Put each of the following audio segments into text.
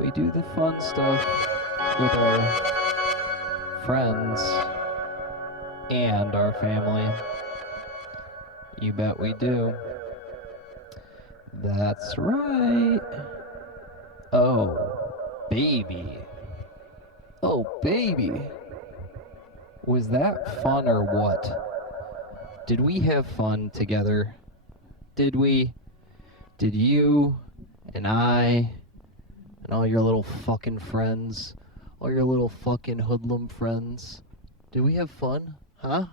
We do the fun stuff with our friends and our family. You bet we do. That's right. Oh, baby. Oh, baby. Was that fun or what? Did we have fun together? Did we? Did you and I and all your little fucking friends, all your little fucking hoodlum friends, did we have fun? Huh?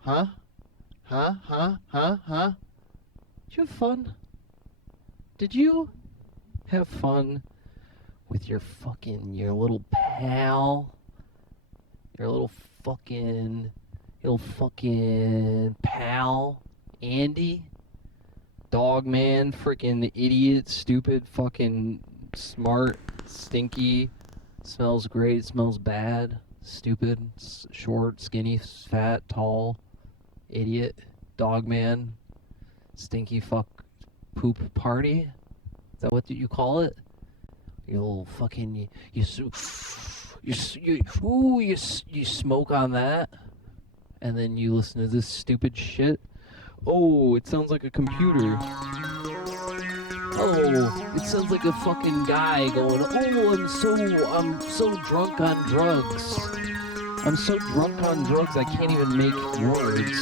Huh? Huh? Huh? Huh? Huh? Did you have fun? Did you have fun with your little pal? Your little fucking pal, Andy? Dog man, freaking idiot, stupid, fucking smart, stinky, smells great, smells bad, stupid, short, skinny, fat, tall, idiot, dog man, stinky fuck poop party? Is that what you call it? You little fucking, you smoke on that, and then you listen to this stupid shit. Oh, it sounds like a computer. Oh, it sounds like a fucking guy going, oh, I'm so drunk on drugs. I'm so drunk on drugs I can't even make words.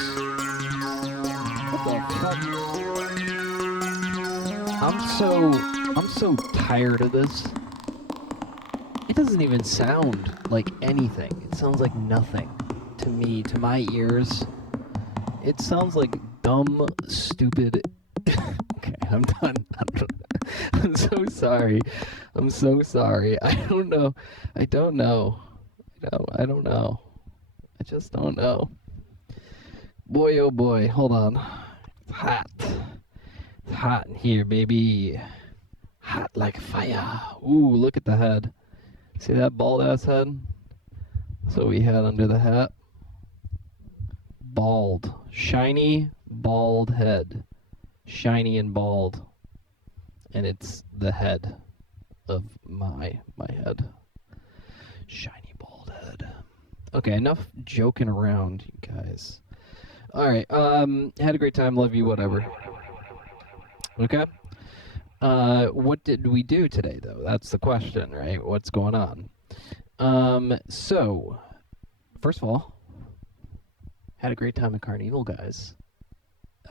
What the fuck? I'm so tired of this. It doesn't even sound like anything. It sounds like nothing to me, to my ears. It sounds like dumb, stupid. Okay, I'm done. I'm so sorry. I'm so sorry. I don't know. I don't know. I I just don't know. Boy, oh boy. Hold on. It's hot. It's hot in here, baby. Hot like fire. Ooh, look at the head. See that bald ass head? That's what we had under the hat. Bald. Shiny, bald head. Shiny and bald. And it's the head of my head. Shiny, bald head. Okay, enough joking around, you guys. Alright, had a great time, love you, whatever. Okay? What did we do today, though? That's the question, right? What's going on? So, first of all, had a great time at Carnival, guys.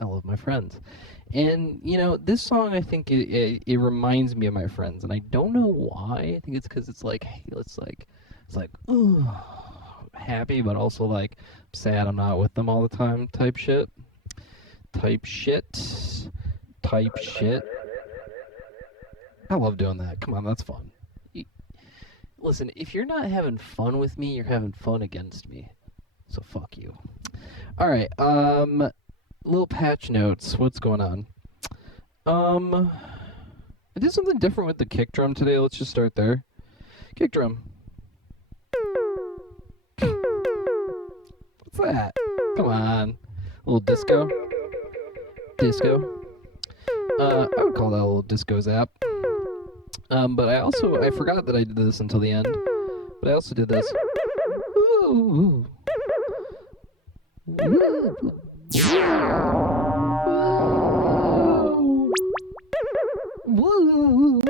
I love my friends. And, you know, this song, I think it reminds me of my friends. And I don't know why. I think it's because it's like, ooh, happy, but also like sad I'm not with them all the time type shit. Type shit. I love doing that. Come on, that's fun. Listen, if you're not having fun with me, you're having fun against me. So fuck you. All right. Little patch notes. What's going on? I did something different with the kick drum today. Let's just start there. Kick drum. What's that? Come on. A little disco. disco. I would call that a little disco zap. But I forgot that I did this until the end. But I also did this. Ooh. Woo.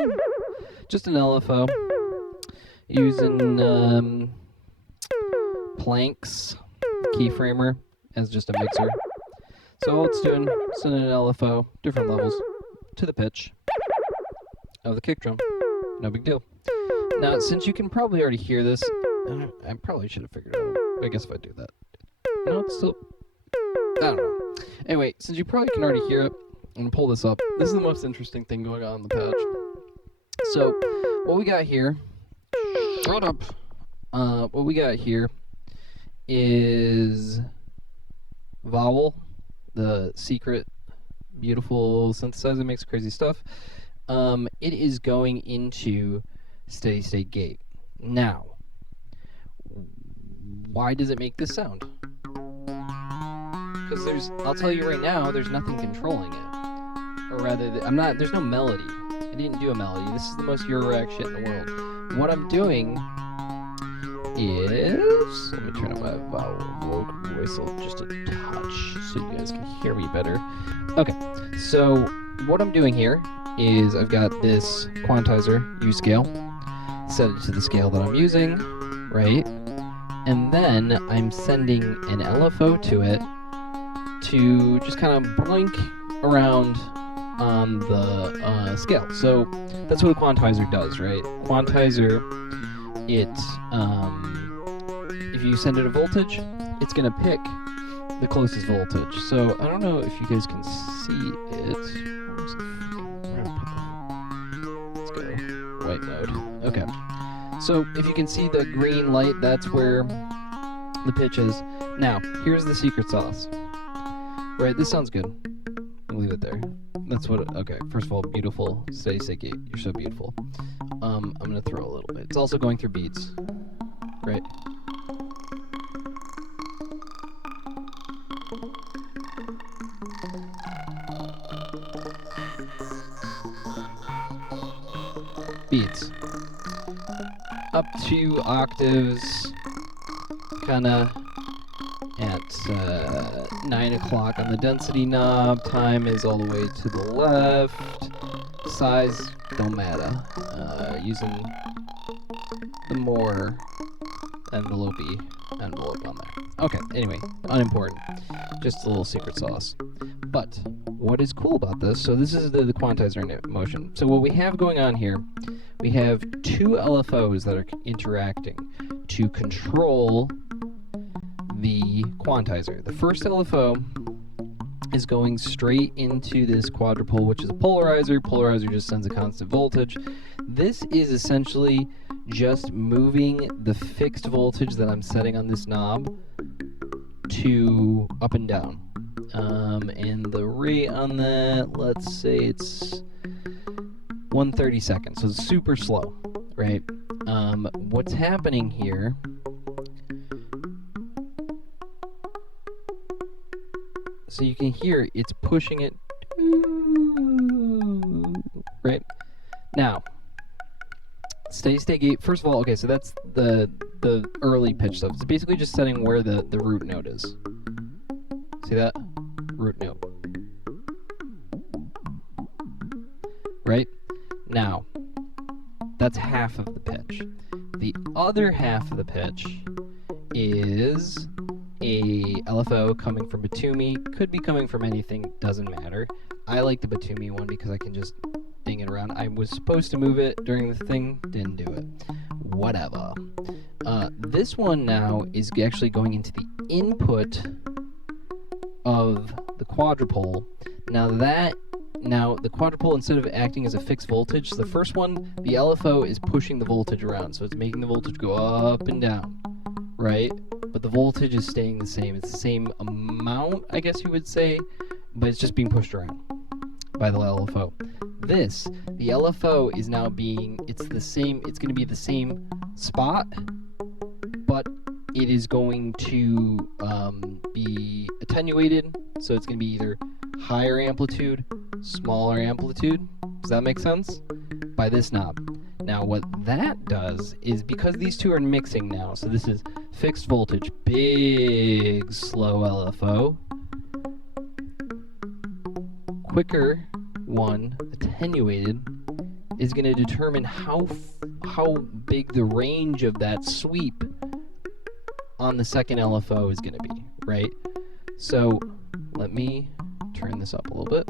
Just an LFO using Planck's keyframer as just a mixer. So all it's doing is sending an LFO, different levels, to the pitch of the kick drum. No big deal. Now, since you can probably already hear this, I probably should have figured it out. I guess if I do that. No, it's still... I don't know. Anyway, since you probably can already hear it, I'm going to pull this up. This is the most interesting thing going on in the patch. So, what we got here... Shut up! What we got here is... Vowel, the secret, beautiful synthesizer, makes crazy stuff. It is going into steady state gate. Now, why does it make this sound? Because I'll tell you right now, there's nothing controlling it. Or rather, there's no melody. I didn't do a melody. This is the most Eurorack shit in the world. What I'm doing is, let me turn up my vocal voice just a touch so you guys can hear me better. Okay, so what I'm doing here is I've got this quantizer U scale, set it to the scale that I'm using, right? And then I'm sending an LFO to it to just kind of blink around on the scale. So that's what a quantizer does, right? Quantizer, if you send it a voltage, it's going to pick the closest voltage. So I don't know if you guys can see it. Let's go white mode. Okay. So if you can see the green light, that's where the pitch is. Now, here's the secret sauce. Right, this sounds good. I'll leave it there. That's what, okay, first of all, beautiful. Steady state gate, you're so beautiful. I'm gonna throw a little bit. It's also going through beats, right? Beats. Up 2 octaves, kinda at 9 o'clock on the density knob. Time is all the way to the left. Size don't matter. Using the more envelope-y envelope on there. Okay, anyway, unimportant. Just a little secret sauce. But what is cool about this, so this is the quantizer in motion. So what we have going on here, we have 2 LFOs that are interacting to control the quantizer. The first LFO is going straight into this quadrupole, which is a polarizer. Polarizer just sends a constant voltage. This is essentially just moving the fixed voltage that I'm setting on this knob to up and down. And the rate on that, let's say it's 1/32, so it's super slow, right? What's happening here so you can hear it's pushing it, right? Now, steady state gate, first of all, okay, so that's the early pitch stuff. It's basically just setting where the root note is. See that? Root note. Right? Now, that's half of the pitch. The other half of the pitch is a LFO coming from Batumi. Could be coming from anything, doesn't matter. I like the Batumi one because I can just ding it around. I was supposed to move it during the thing, didn't do it. Whatever. This one now is actually going into the input of the quadrupole. Now the quadrupole, instead of acting as a fixed voltage, the first one, the LFO is pushing the voltage around, so it's making the voltage go up and down, right? But the voltage is staying the same. It's the same amount, I guess you would say, but it's just being pushed around by the LFO. The LFO is now it's going to be the same spot, but it is going to be attenuated, so it's going to be either higher amplitude, smaller amplitude. Does that make sense? By this knob. Now what that does is, because these two are mixing now, so this is fixed voltage, big slow LFO, quicker one, attenuated, is going to determine how big the range of that sweep on the second LFO is going to be, right? So let me turn this up a little bit.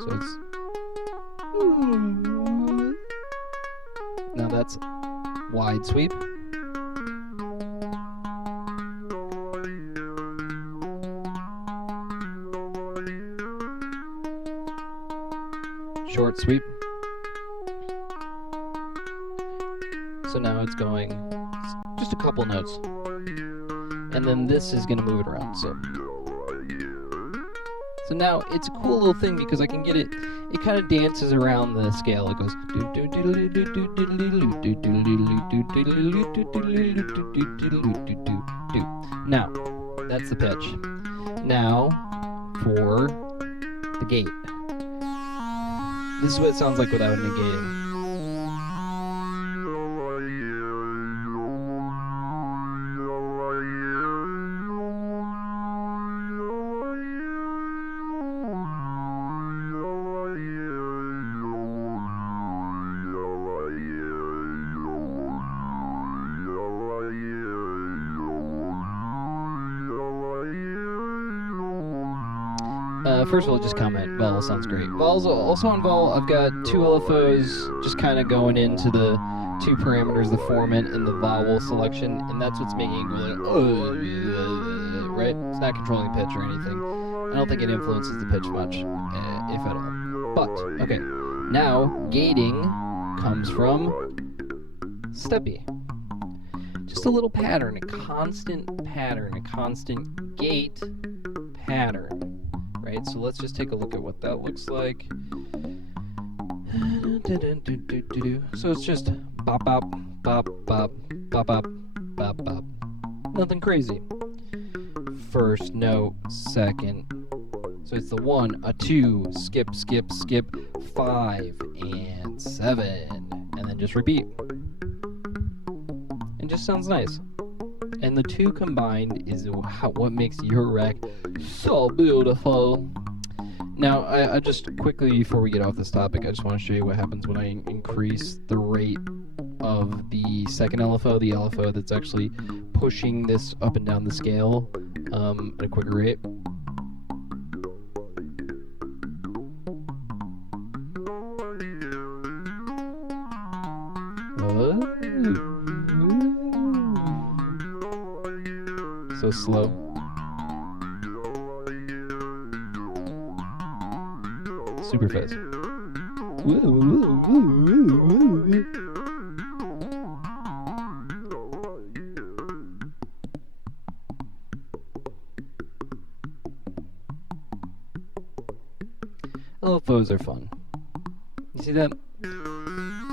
So it's... Now that's wide sweep. Short sweep. So now it's going just a couple notes. And then this is going to move it around. So now it's a cool little thing because I can get it kind of dances around the scale. It goes now that's the pitch. Now for the gate. This is what it sounds like without negating. First of all, just comment. Vol sounds great. Vol's also on Vol. I've got two LFOs just kind of going into the two parameters, the formant and the vowel selection, and that's what's making it go like, right? It's not controlling pitch or anything. I don't think it influences the pitch much, if at all. But, okay. Now, gating comes from Steppy. Just a little pattern, a constant gate pattern. Right, so let's just take a look at what that looks like. So it's just bop bop bop bop bop bop bop bop. Nothing crazy. First note, second. So it's the 1, a 2, skip, skip, skip, 5, and 7, and then just repeat. It just sounds nice. And the two combined is what makes your rec so beautiful. Now, I just quickly, before we get off this topic, I just want to show you what happens when I increase the rate of the second LFO, the LFO that's actually pushing this up and down the scale at a quicker rate. So slow. Super fast. LFOs are fun. You see that?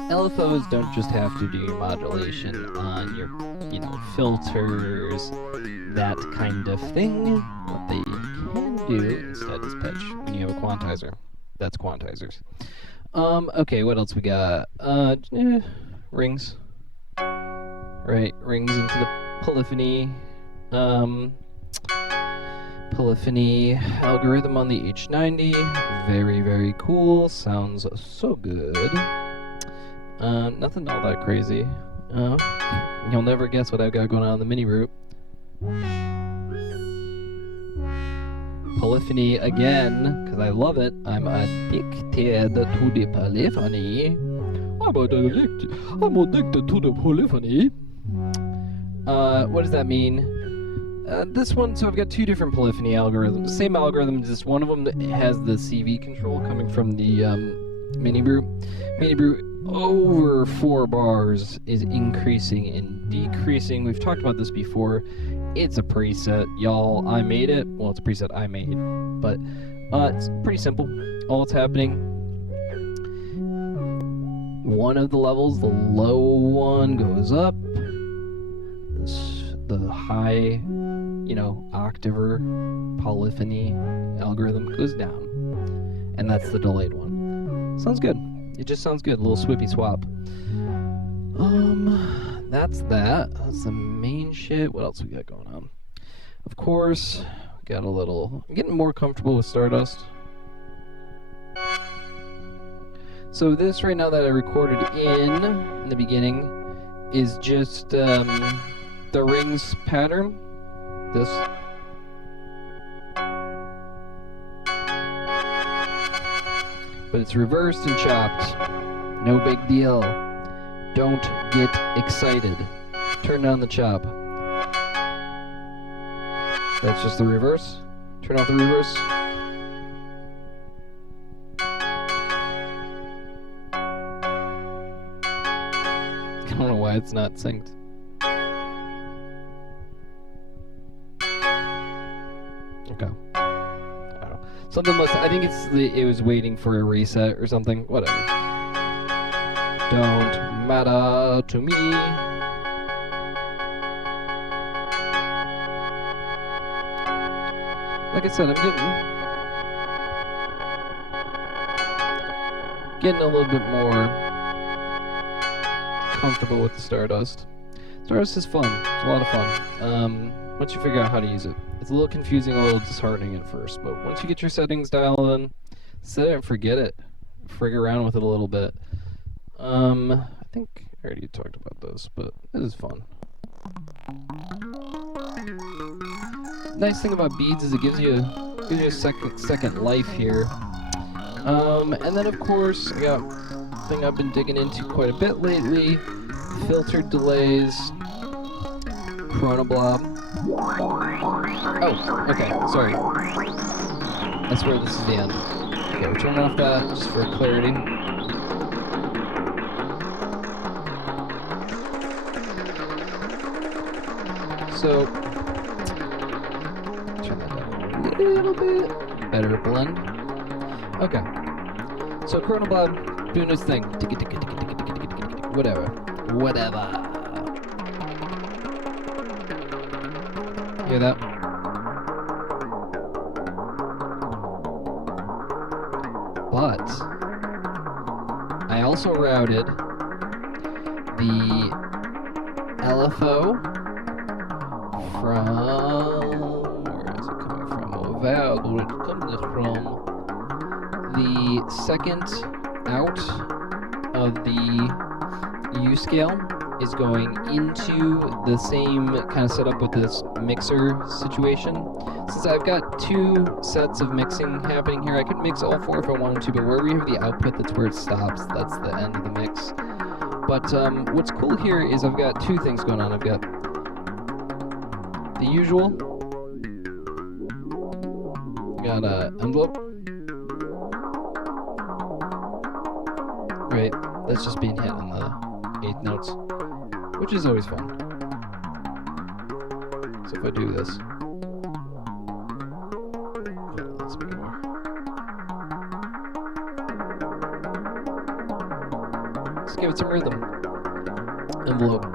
LFOs don't just have to do your modulation on your, filters, that kind of thing. What they can do instead is pitch when you have a quantizer. That's quantizers. Okay, what else we got? Rings. Right, rings into the polyphony. Polyphony algorithm on the H90. Very, very cool. Sounds so good. Nothing all that crazy. You'll never guess what I've got going on in the mini root. Polyphony again, because I love it. I'm addicted to the polyphony. I'm addicted to the polyphony. What does that mean? This one, so I've got two different polyphony algorithms. Same algorithm, just one of them that has the CV control coming from the mini brute. Mini brute over 4 bars is increasing and decreasing. We've talked about this before. It's a preset, y'all. I made it. Well, it's a preset I made, but it's pretty simple. All that's happening, one of the levels, the low one, goes up. The high octave or polyphony algorithm goes down. And that's the delayed one. Sounds good. It just sounds good. A little swippy swap. That's that. That's the main shit. What else we got going on? Of course, got a little... I'm getting more comfortable with Stardust. So this right now that I recorded in the beginning is just the rings pattern. This. But it's reversed and chopped. No big deal. Don't get excited. Turn down the chop. That's just the reverse. Turn off the reverse. I don't know why it's not synced. Okay. I don't know. Something must... I think it was waiting for a reset or something. Whatever. Don't matter to me. Like I said, I'm getting a little bit more comfortable with the Stardust. Stardust is fun. It's a lot of fun. Once you figure out how to use it. It's a little confusing, a little disheartening at first, but once you get your settings dialed in, set it and forget it. Frig around with it a little bit. I think I already talked about this, but it is fun. Nice thing about beads is it gives you a second life here. And then of course I got a thing I've been digging into quite a bit lately: filtered delays, Chronoblob. Oh, okay, sorry. I swear this is the end. Okay, we're turning off that just for clarity. So, turn that down a little bit. Better blend. Okay. So Chronoblob doing his thing. Whatever. Hear that? But I also routed the LFO from... where is it coming from? Oh, Val, where it comes from? The second out of the U scale is going into the same kind of setup with this mixer situation. Since I've got two sets of mixing happening here, I could mix all four if I wanted to, but wherever you have the output, that's where it stops. That's the end of the mix. But what's cool here is I've got two things going on. I've got the usual. Got a envelope. Right, that's just being hit on the 8th notes, which is always fun. So if I do this, let's make it more. Let's give it some rhythm. Envelope.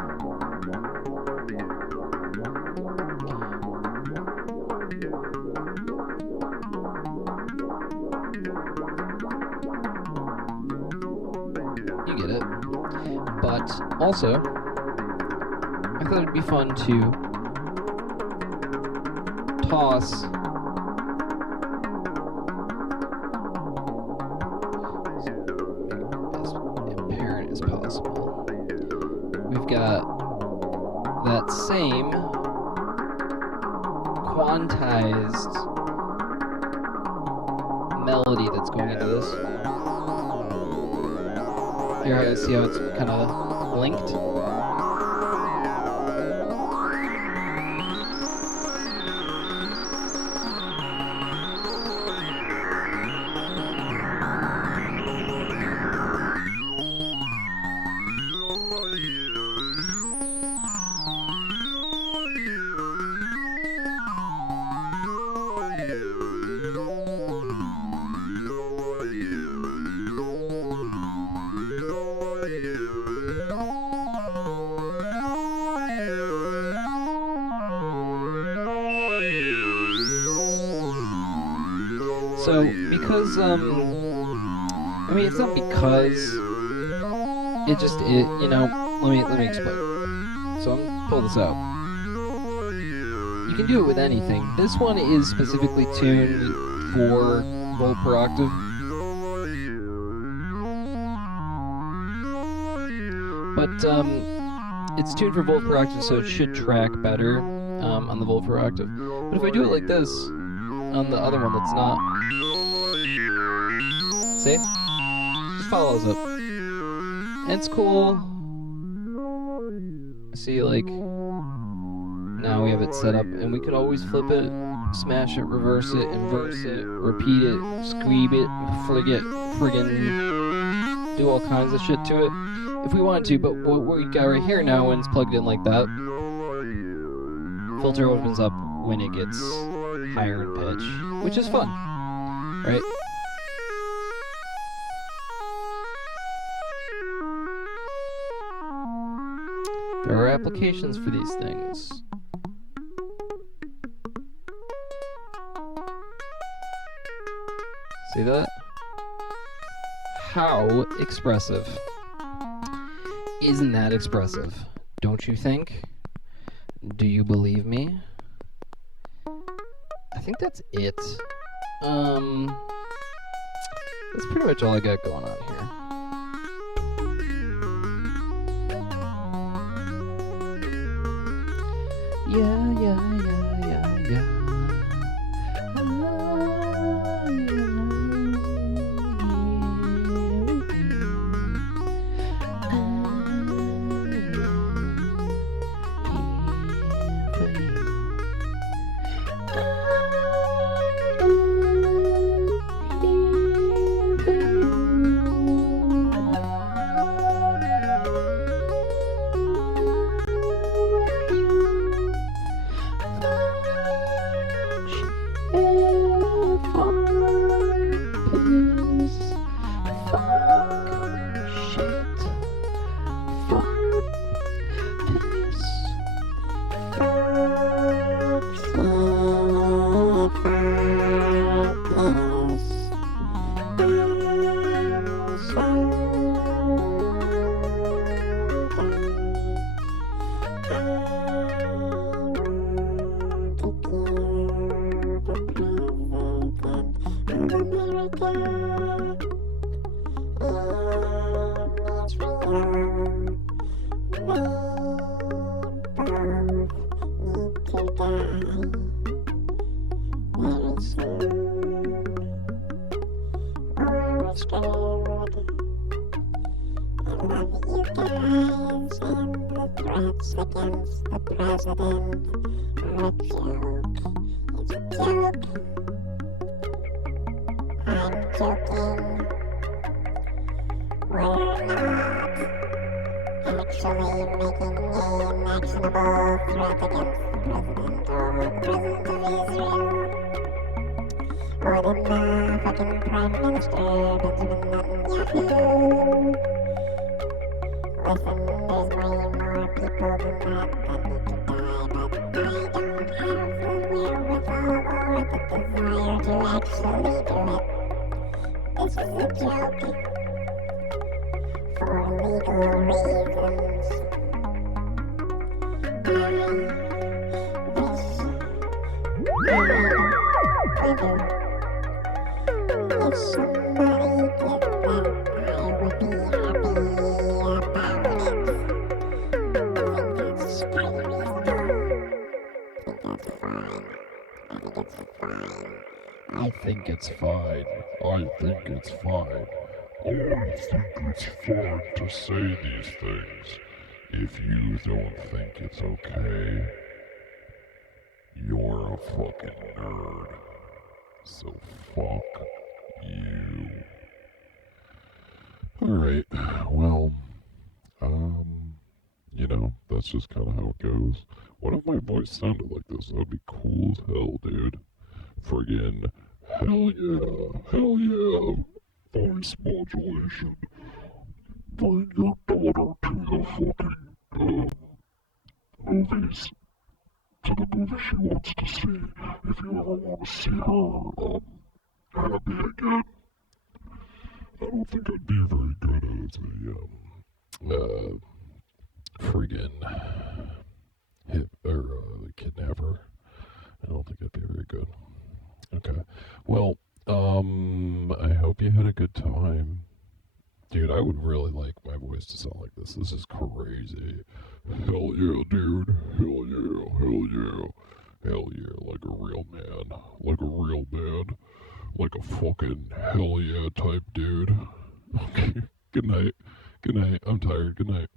You get it. But also, I thought it'd be fun to toss as apparent as possible. We've got that same quantized melody that's going into this. Here, I see how it's kind of linked. So, because, I mean, it's not because, let me explain. So I'm gonna pull this out. You can do it with anything. This one is specifically tuned for volt per octave. But, it's tuned for volt per octave, so it should track better, on the volt per octave. But if I do it like this, on the other one that's not, see? Just follows up. And it's cool. See, like, now we have it set up, and we could always flip it, smash it, reverse it, inverse it, repeat it, squeeb it, friggin' do all kinds of shit to it if we want to. But what we got right here now, when it's plugged in like that, filter opens up when it gets higher in pitch, which is fun, right? There are applications for these things. See that? How expressive. Isn't that expressive? Don't you think? Do you believe me? I think that's it. That's pretty much all I got going on here. Yeah. I think it's fine. I think it's fine to say these things. If you don't think it's okay, you're a fucking nerd. So fuck you. Alright, well, that's just kind of how it goes. What if my voice sounded like this? That'd be cool as hell, dude. Friggin' hell yeah, voice modulation. Bring your daughter to the fucking, movies. To the movie she wants to see. If you ever want to see her, happy again. I don't think I'd be very good as a friggin' kidnapper. I don't think I'd be very good. Okay. Well, I hope you had a good time. Dude, I would really like my voice to sound like this. This is crazy. Hell yeah, dude. Hell yeah. Hell yeah. Hell yeah. Like a real man. Like a real man. Like a fucking hell yeah type dude. Okay. Good night. Good night. I'm tired. Good night.